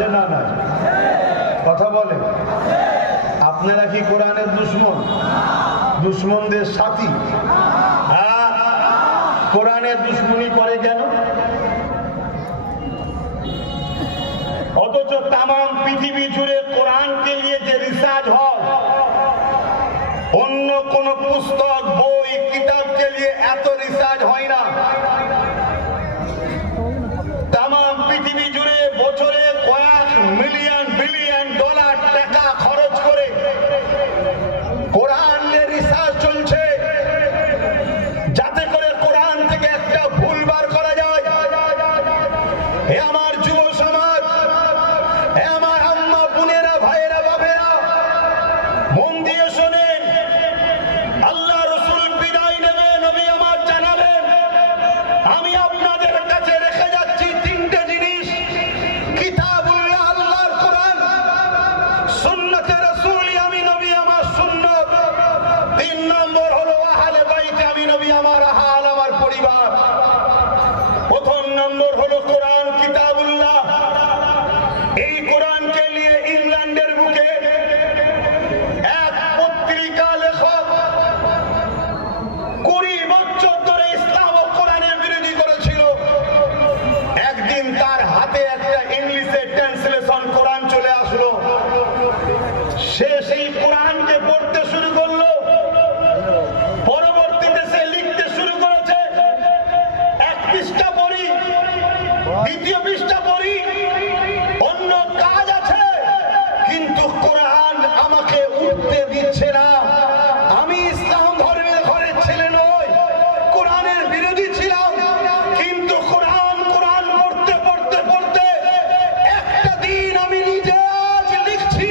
আছে না নাই? কথা বলে। আপনারা কি কোরআনের দুশ্মন? দুশ্মনদের সাথী? হ্যাঁ, কোরআনের দুশ্মনী করে কেন? অথচ তাম পৃথিবী জুড়ে কোরআনকে নিয়ে যে রিসার্চ হয়, অন্য কোন পুস্তক বই কিতাবকে নিয়ে এত রিসার্চ হয় না। তাম পৃথিবী জুড়ে বছরে কয়েক মিলিয়ন বিলিয়ন ডলার টাকা খরচ করে কোরআন নিয়ে রিসার্চ চলছে, যাতে করে কোরআন থেকে একটা ভুল বার করা যায়। হে আমার যুব সমাজ, হে আমার আম্মা বোনেরা, ভাইয়েরা, বাবেরা, মন দিয়ে শোনেন। আল্লাহ রসুল বিদায় নেবে, নবী আমার জানালেন, আমি আপনাদের কাছে রেখে যাচ্ছি তিনটে জিনিস: কিতাবুল্লাহ আল্লাহর কোরআন, সুন্নতে রাসূলি আমি নবী আমার সুন্নত, তিন নম্বর হলো আহলে বাইতে আমি নবী আমার আহল আমার পরিবার। প্রথম নম্বর হলো কোরআন, কিতাবুল্লাহ। এই কোরআনকে নিয়ে ইংল্যান্ডের বুকে এক পত্রিকা লেখক 20 বছর ধরে ইসলাম ও কোরআনের বিরোধী করেছিল। একদিন তার হাতে একটা ইংলিশে ট্রান্সলেশন কোরআন চলে আসলো। সে সেই কোরআনকে পড়তে শুরু করলো। পরবর্তীতে সে লিখতে শুরু করেছে, এক পৃষ্ঠা পড়ি, দ্বিতীয় পৃষ্ঠা পড়ি, অন্য কাজ আছে, কিন্তু কোরআন আমাকে উঠতে দিচ্ছে না। আমি ইসলাম ধর্মের ঘরের ছেলে নই, কোরআনের বিরোধী ছিলাম, কিন্তু কোরআন পড়তে পড়তে পড়তে একটা দিন আমি নিজে আজ লিখছি,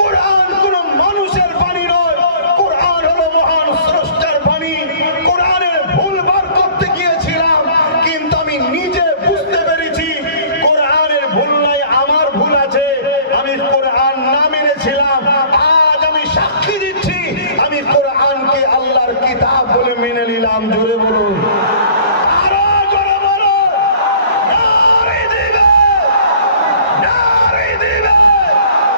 কোরআন কোন মানুষের বাণী নয়, কোরআন হলো মহান স্রষ্টার বাণী। কোরআনের ভুল বার করতে গিয়েছিলাম, কিন্তু আমি নিজে বুঝতে পেরেছি কোরআনের ভুল নাই, আমার ভুল আছে। আমি কোরআন না মেনেছিলাম, আজ আমি সাক্ষী দিচ্ছি আমি কোরআনকে আল্লাহর কিতাব বলে মেনে নিলাম। জোরে বলো